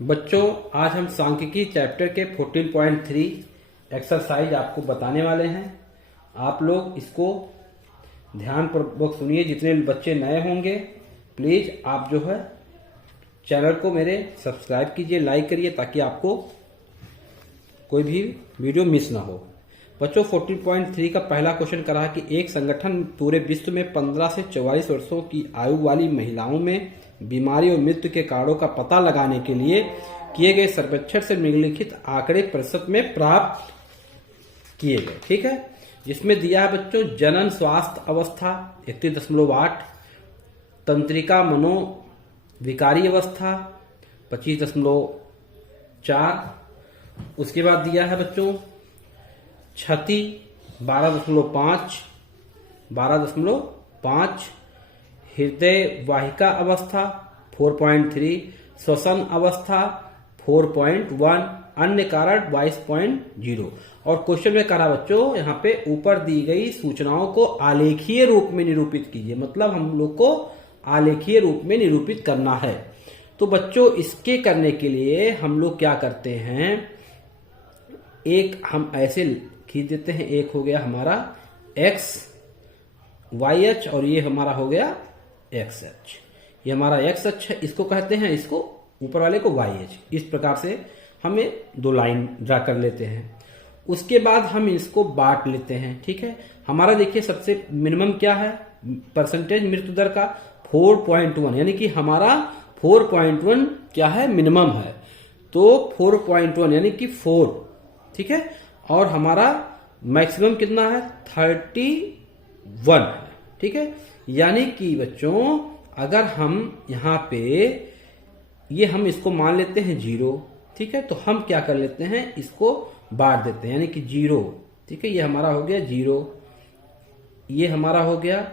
बच्चों, आज हम सांख्यिकी चैप्टर के 14.3 एक्सरसाइज आपको बताने वाले हैं। आप लोग इसको ध्यानपूर्वक सुनिए। जितने बच्चे नए होंगे प्लीज आप जो है चैनल को मेरे सब्सक्राइब कीजिए, लाइक करिए, ताकि आपको कोई भी वीडियो मिस ना हो। बच्चों, 14.3 का पहला क्वेश्चन करा कि एक संगठन पूरे विश्व में 15 से 44 वर्षों की आयु वाली महिलाओं में बीमारी और मृत्यु के कारणों का पता लगाने के लिए किए गए सर्वेक्षण से निम्नलिखित आंकड़े प्रतिशत में प्राप्त किए गए। ठीक है, जिसमें दिया है बच्चों जनन स्वास्थ्य अवस्था 31.8, तंत्रिका मनोविकारी अवस्था 25.4, उसके बाद दिया है बच्चों क्षति 12.5, हृदय वाहिका अवस्था 4.3, श्वसन अवस्था 4.1, अन्य कारण 22.0। और क्वेश्चन में कहा बच्चों यहाँ पे ऊपर दी गई सूचनाओं को आलेखीय रूप में निरूपित कीजिए। मतलब हम लोग को आलेखीय रूप में निरूपित करना है। तो बच्चों इसके करने के लिए हम लोग क्या करते हैं, एक हम ऐसे खींच देते हैं। एक हो गया हमारा एक्स वाई एच और ये हमारा हो गया एक्स एच। ये हमारा एक्स एच है, इसको कहते हैं, इसको ऊपर वाले को वाई एच। इस प्रकार से हमें दो लाइन ड्रा कर लेते हैं। उसके बाद हम इसको बांट लेते हैं। ठीक है, हमारा देखिए सबसे मिनिमम क्या है परसेंटेज मृत्यु दर का 4.1, यानी कि हमारा 4.1 क्या है मिनिमम है। तो 4.1 यानी कि 4। ठीक है, और हमारा मैक्सिमम कितना है 31 है। ठीक है, यानी कि बच्चों अगर हम यहां पे ये हम इसको मान लेते हैं 0। ठीक है, तो हम क्या कर लेते हैं इसको बांट देते हैं, यानी कि 0। ठीक है, ये हमारा हो गया 0, ये हमारा हो गया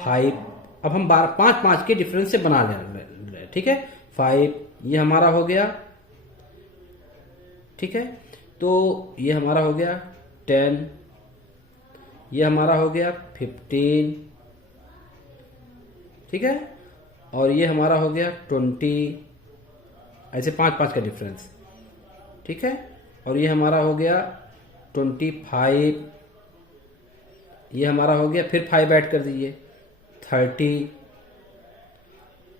5। अब हम 5 के डिफरेंस से बना ले रहे हैं। ठीक है, 5 ये हमारा हो गया। ठीक है, तो ये हमारा हो गया 10, ये हमारा हो गया 15। ठीक है, और ये हमारा हो गया 20। ऐसे 5 का डिफरेंस। ठीक है, और ये हमारा हो गया 25। ये हमारा हो गया, फिर 5 ऐड कर दीजिए 30,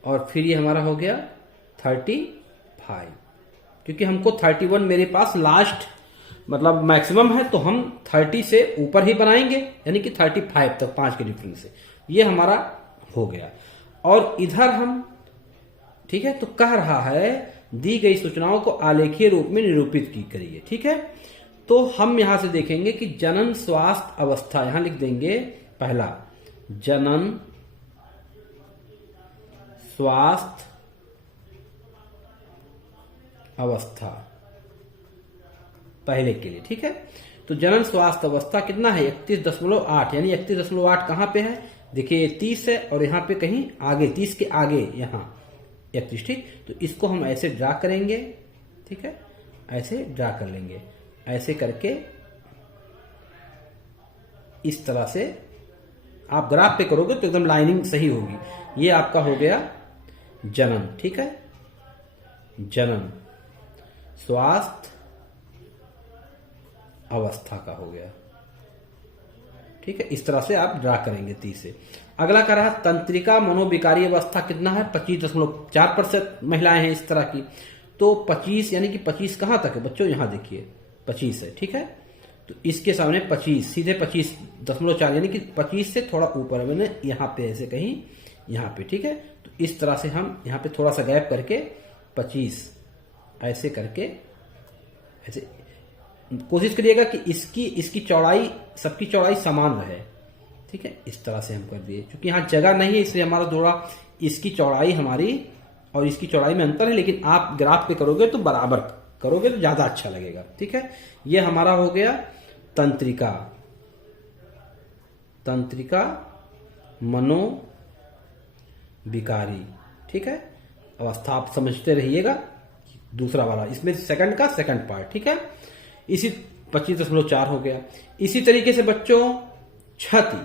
और फिर ये हमारा हो गया 35। क्योंकि हमको 31 मेरे पास लास्ट मतलब मैक्सिमम है, तो हम 30 से ऊपर ही बनाएंगे, यानी कि 35 तक 5 के डिफरेंस से ये हमारा हो गया। और इधर हम ठीक है, तो कह रहा है दी गई सूचनाओं को आलेखीय रूप में निरूपित करिए। ठीक है, तो हम यहां से देखेंगे कि जनन स्वास्थ्य अवस्था, यहां लिख देंगे पहला जनन स्वास्थ्य अवस्था पहले के लिए। ठीक है, तो जनन स्वास्थ्य अवस्था कितना है 31.8, यानी 31.8 कहां पे है देखिए 30 है, और यहां पे कहीं आगे 30 के आगे यहां 31। ठीक, तो इसको हम ऐसे ड्रा करेंगे। ठीक है, ऐसे ड्रा कर लेंगे, ऐसे करके इस तरह से आप ग्राफ पे करोगे तो एकदम लाइनिंग सही होगी। ये आपका हो गया जनन। ठीक है, जनन स्वास्थ्य अवस्था का हो गया। ठीक है, इस तरह से आप ड्रा करेंगे 30 से। अगला कर रहा है तंत्रिका मनोविकारी अवस्था कितना है 25.4% महिलाएं हैं इस तरह की। तो 25 यानी कि 25 कहां तक है बच्चों, यहां देखिए 25 है। ठीक है, तो इसके सामने 25 सीधे 25.4 यानी कि 25 से थोड़ा ऊपर है, मैंने यहां पे ऐसे कहीं यहां पे। ठीक है, तो इस तरह से हम यहां पे थोड़ा सा गैप करके 25 ऐसे करके ऐसे कोशिश करिएगा कि इसकी चौड़ाई सबकी चौड़ाई समान रहे। ठीक है, इस तरह से हम कर दिए। क्योंकि यहाँ जगह नहीं है इसलिए हमारा थोड़ा इसकी चौड़ाई हमारी और इसकी चौड़ाई में अंतर है, लेकिन आप ग्राफ पे करोगे तो बराबर करोगे तो ज्यादा अच्छा लगेगा। ठीक है, ये हमारा हो गया तंत्रिका मनोविकारी। ठीक है, अवस्था आप समझते रहिएगा। दूसरा वाला इसमें सेकंड का सेकंड पार्ट। ठीक है, इसी 25.4 हो गया। इसी तरीके से बच्चों क्षति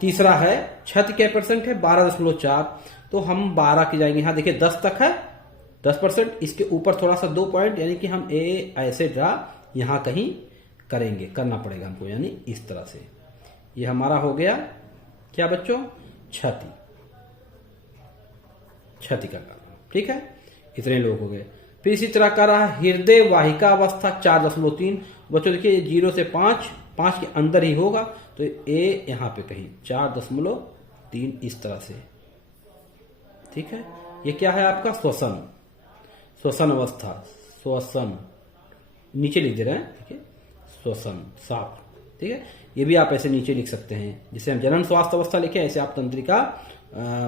तीसरा है, क्षति क्या परसेंट है 12.4। तो हम 12 की जाएंगे। यहाँ देखिए 10 तक है 10%, इसके ऊपर थोड़ा सा 2 पॉइंट, यानी कि हम ए ऐसे ड्रा यहाँ कहीं करेंगे, करना पड़ेगा हमको, यानी इस तरह से। ये हमारा हो गया क्या बच्चों, छति का कारण। ठीक है, इतने लोग हो गए। फिर इसी तरह का रहा हृदय वाहिका अवस्था 4.3। बच्चों देखिए 0 से 5 के अंदर ही होगा, तो ए यहाँ पे कहीं 4.3 इस तरह से। ठीक है, ये क्या है आपका श्वसन अवस्था, श्वसन नीचे लिख दे रहे हैं, ठीक है, श्वसन साफ। ठीक है, ये भी आप ऐसे नीचे लिख सकते हैं, जिसे हम जनन स्वास्थ्य अवस्था लिखे, ऐसे आप तंत्रिका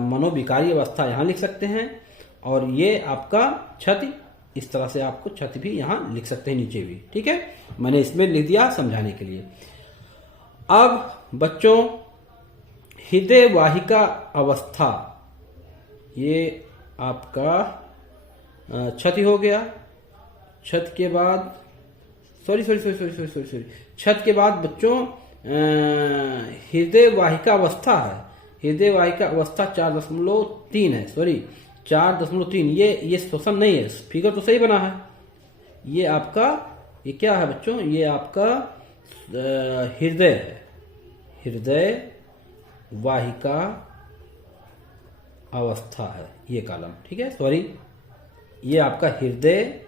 मनोविकारी अवस्था यहां लिख सकते हैं। और ये आपका क्षति, इस तरह से आपको क्षति भी यहां लिख सकते हैं नीचे भी। ठीक है, मैंने इसमें लिख दिया समझाने के लिए। अब बच्चों हृदय वाहिका अवस्था, ये आपका क्षति हो गया। क्षत के बाद सॉरी छत के बाद बच्चों हृदय वाहिका अवस्था है। हृदय वाहिका अवस्था 4.3 है, सॉरी 4.3। ये श्वसन नहीं है, फिगर तो सही बना है। ये आपका, ये क्या है बच्चों, ये आपका हृदय है, हृदय वाहिका अवस्था है ये कॉलम। ठीक है, सॉरी ये आपका हृदय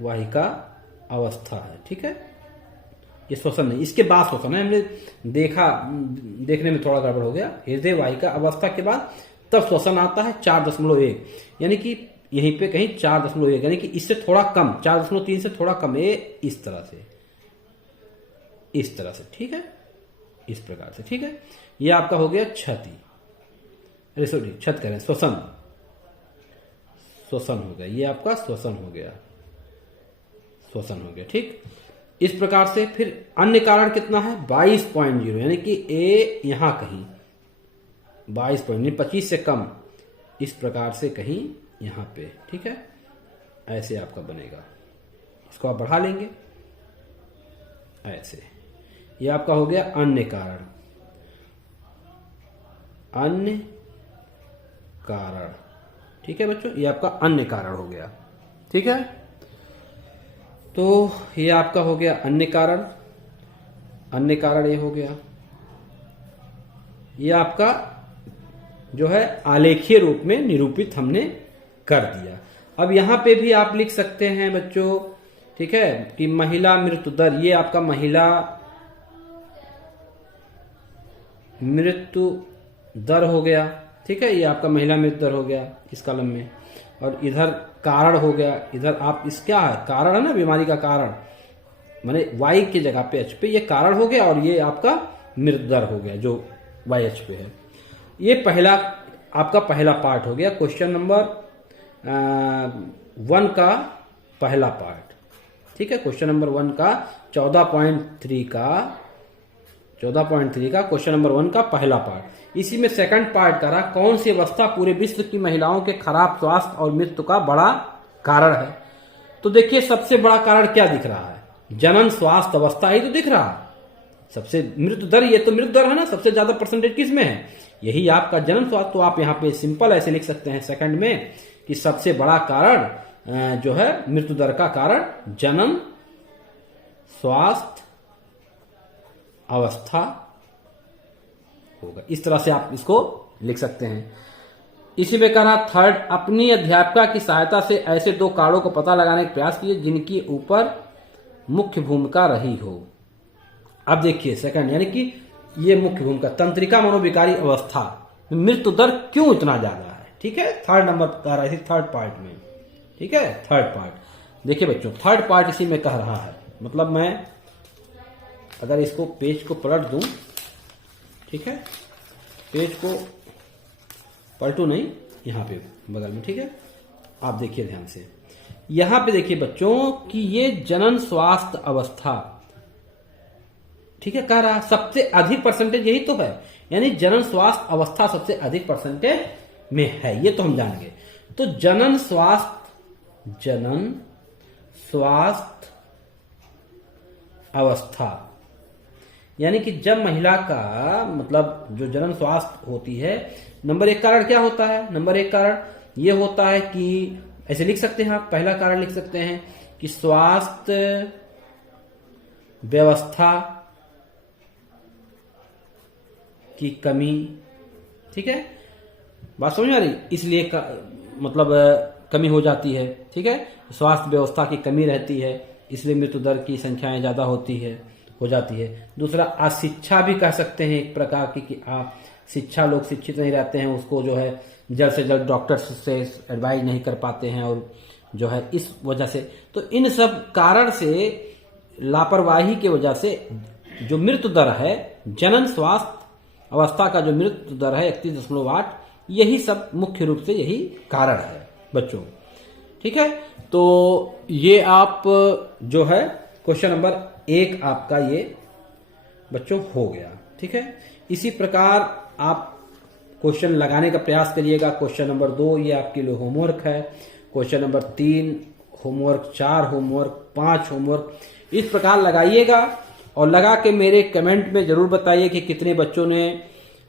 वाहिका अवस्था है। ठीक है, ये श्वसन नहीं, इसके बाद श्वसन है। हमने देखने में थोड़ा गड़बड़ हो गया। हृदय वाहिका अवस्था के बाद तब श्वसन आता है 4.1, यानी कि यहीं पे कहीं 4.1, यानी कि इससे थोड़ा कम, 4.3 से थोड़ा कम, ये इस तरह से। ठीक है, इस प्रकार से। ठीक है, ये आपका हो गया क्षति, अरे सॉरी क्षत कह रहे हैं, श्वसन हो गया। ये आपका श्वसन हो गया। ठीक, इस प्रकार से। फिर अन्य कारण कितना है, 22.0, यानी कि ए यहां कहीं 22.25 से कम, इस प्रकार से कहीं यहां पे। ठीक है, ऐसे आपका बनेगा। इसको आप बढ़ा लेंगे ऐसे। ये आपका हो गया अन्य कारण। ठीक है बच्चों, ये आपका अन्य कारण हो गया। ठीक है, तो ये आपका हो गया अन्य कारण ये हो गया। ये आपका जो है आलेखीय रूप में निरूपित हमने कर दिया। अब यहां पे भी आप लिख सकते हैं बच्चों, ठीक है, कि महिला मृत्यु दर, ये आपका महिला मृत्यु दर हो गया। ठीक है, ये आपका महिला मृत्यु दर हो गया इस कॉलम में। और इधर कारण हो गया, इधर आप इस क्या है, कारण है ना, बीमारी का कारण, माने वाई की जगह पे एच पे ये कारण हो गया, और ये आपका मृत्यु दर हो गया जो वाई एच पे है। ये पहला आपका पहला पार्ट हो गया, क्वेश्चन नंबर 1 का पहला पार्ट। ठीक है, क्वेश्चन नंबर 1 का 14.3 का क्वेश्चन नंबर 1 का पहला पार्ट। इसी में सेकंड पार्ट करा, कौन सी अवस्था पूरे विश्व की महिलाओं के खराब स्वास्थ्य और मृत्यु का बड़ा कारण है। तो देखिए सबसे बड़ा कारण क्या दिख रहा है, जनन स्वास्थ्य अवस्था ही तो दिख रहा है। सबसे मृत्यु दर, ये तो मृत्यु दर है ना, सबसे ज्यादा परसेंटेज किस में है, यही आपका जनन स्वास्थ्य। तो आप यहाँ पे सिंपल ऐसे लिख सकते हैं सेकंड में कि सबसे बड़ा कारण जो है मृत्यु दर का कारण जनन स्वास्थ्य अवस्था होगा। इस तरह से आप इसको लिख सकते हैं। इसी में कहा थर्ड, अपनी अध्यापिका की सहायता से ऐसे 2 कारणों को पता लगाने का प्रयास कीजिए जिनकी ऊपर मुख्य भूमिका रही हो। अब देखिए सेकंड, यानी कि ये मुख्य भूमिका, तंत्रिका मनोविकारी अवस्था मृत्यु दर क्यों इतना ज्यादा है। ठीक है, थर्ड नंबर कह रहा है थर्ड पार्ट में। ठीक है, थर्ड पार्ट देखिए बच्चों, थर्ड पार्ट इसी में कह रहा है। मतलब मैं अगर इसको पेज को पलट दूं, ठीक है, पेज को पलटू नहीं, यहां पे बगल में। ठीक है, आप देखिए ध्यान से, यहां पे देखिए बच्चों कि ये जनन स्वास्थ्य अवस्था, ठीक है, कह रहा सबसे अधिक परसेंटेज यही तो है, यानी जनन स्वास्थ्य अवस्था सबसे अधिक परसेंटेज में है, ये तो हम जान गए। तो जनन स्वास्थ्य अवस्था यानी कि जब महिला का मतलब जो जनन स्वास्थ्य होती है, नंबर 1 कारण क्या होता है? नंबर 1 कारण ये होता है कि ऐसे लिख सकते हैं आप, पहला कारण लिख सकते हैं कि स्वास्थ्य व्यवस्था की कमी। ठीक है, बात समझ आ रही? इसलिए मतलब कमी हो जाती है। ठीक है, स्वास्थ्य व्यवस्था की कमी रहती है, इसलिए मृत्यु दर की संख्याएं ज्यादा हो जाती है। दूसरा, अशिक्षा भी कह सकते हैं एक प्रकार की, कि शिक्षा, लोग शिक्षित नहीं रहते हैं, उसको जो है जल्द से जल्द डॉक्टर से एडवाइज नहीं कर पाते हैं, और जो है इस वजह से, तो इन सब कारण से, लापरवाही की वजह से जो मृत्यु दर है, जनन स्वास्थ्य अवस्था का जो मृत्यु दर है 31.8, यही सब मुख्य रूप से यही कारण है बच्चों। ठीक है, तो ये आप जो है क्वेश्चन नंबर 1 आपका ये बच्चों हो गया। ठीक है, इसी प्रकार आप क्वेश्चन लगाने का प्रयास करिएगा। क्वेश्चन नंबर 2 ये आपके लिए होमवर्क है। Question number 3 homework, 4 homework, 5 homework, इस प्रकार लगाइएगा और लगा के मेरे कमेंट में जरूर बताइए कि कितने बच्चों ने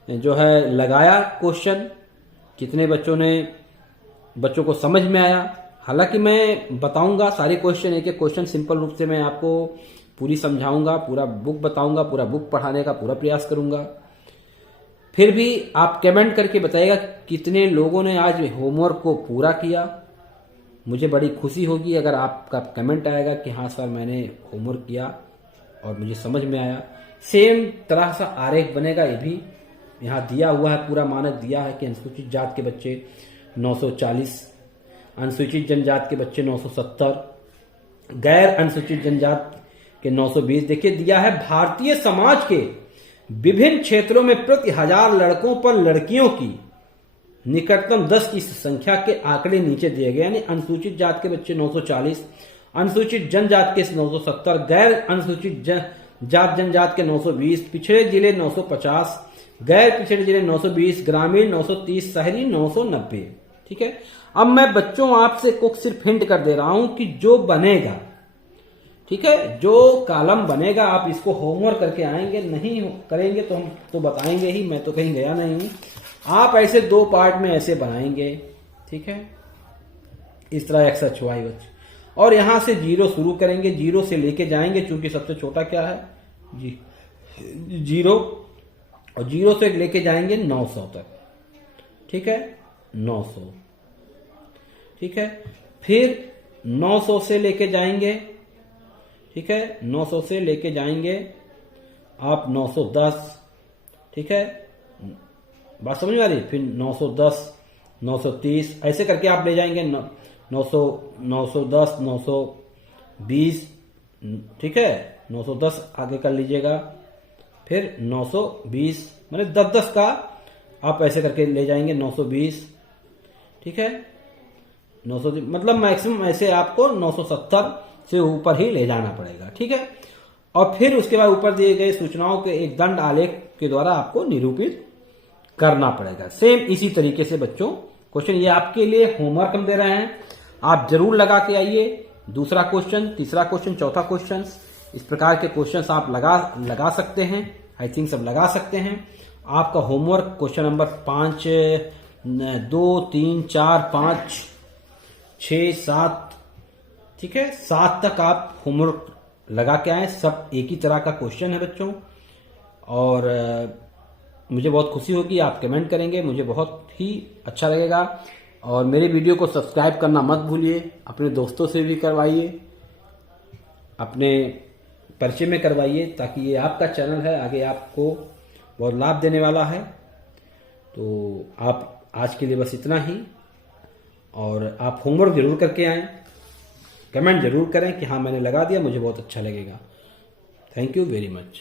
जो है लगाया क्वेश्चन, कितने बच्चों को समझ में आया। हालांकि मैं बताऊंगा सारे क्वेश्चन, एक एक क्वेश्चन सिंपल रूप से मैं आपको पूरी समझाऊंगा, पूरा बुक बताऊंगा, पूरा बुक पढ़ाने का पूरा प्रयास करूंगा। फिर भी आप कमेंट करके बताइएगा कितने लोगों ने आज होमवर्क को पूरा किया। मुझे बड़ी खुशी होगी अगर आपका कमेंट आएगा कि हाँ सर मैंने होमवर्क किया और मुझे समझ में आया। सेम तरह सा आरेख बनेगा, ये भी यहाँ दिया हुआ है, पूरा मानक दिया है कि अनुसूचित जात के बच्चे 940, अनुसूचित जनजात के बच्चे 970, गैर अनुसूचित जनजात के 920। देखिए दिया है भारतीय समाज के विभिन्न क्षेत्रों में प्रति 1000 लड़कों पर लड़कियों की निकटतम 10 की संख्या के आंकड़े नीचे दिए गए। यानी अनुसूचित जात के बच्चे 940, अनुसूचित जनजात के 970, गैर अनुसूचित जात जनजात के 920, पिछड़े जिले 950, गैर पिछड़े जिले 920, ग्रामीण 930, शहरी 990। ठीक है, अब मैं बच्चों आपसे को सिर्फ हिंट कर दे रहा हूं कि जो बनेगा, ठीक है, जो कॉलम बनेगा आप इसको होमवर्क करके आएंगे, नहीं करेंगे तो हम तो बताएंगे ही, मैं तो कहीं गया नहीं हूं। आप ऐसे 2 पार्ट में ऐसे बनाएंगे। ठीक है, इस तरह XHY और यहां से 0 शुरू करेंगे, 0 से लेके जाएंगे, चूंकि सबसे छोटा क्या है जी 0, और 0 से लेके जाएंगे 900 तक। ठीक है, 900। ठीक है, फिर 900 से लेके जाएंगे, ठीक है, 900 से लेके जाएंगे आप 910। ठीक है, बात समझ में आ रही? फिर 910, 930, ऐसे करके आप ले जाएंगे 900, 910, 920। ठीक है, 910 आगे कर लीजिएगा, फिर 920, मतलब 10-10 का आप ऐसे करके ले जाएंगे 920। ठीक है, 900 मतलब मैक्सिमम ऐसे आपको 970 से ऊपर ही ले जाना पड़ेगा। ठीक है, और फिर उसके बाद ऊपर दिए गए सूचनाओं के एक दंड आलेख के द्वारा आपको निरूपित करना पड़ेगा। सेम इसी तरीके से बच्चों क्वेश्चन, ये आपके लिए होमवर्क हम दे रहे हैं, आप जरूर लगा के आइए। दूसरा क्वेश्चन, तीसरा क्वेश्चन, चौथा क्वेश्चन, इस प्रकार के क्वेश्चंस आप लगा सकते हैं। आई थिंक सब लगा सकते हैं। आपका होमवर्क क्वेश्चन नंबर 5, 2, 3, 4, 5, 6, 7, ठीक है, 7 तक आप होमवर्क लगा के आए। सब एक ही तरह का क्वेश्चन है बच्चों, और मुझे बहुत खुशी होगी, आप कमेंट करेंगे, मुझे बहुत ही अच्छा लगेगा। और मेरे वीडियो को सब्सक्राइब करना मत भूलिए, अपने दोस्तों से भी करवाइए, अपने परिचय में करवाइए, ताकि ये आपका चैनल है, आगे आपको बहुत लाभ देने वाला है। तो आप आज के लिए बस इतना ही, और आप होमवर्क जरूर करके आएं, कमेंट जरूर करें कि हाँ मैंने लगा दिया, मुझे बहुत अच्छा लगेगा। Thank you very much.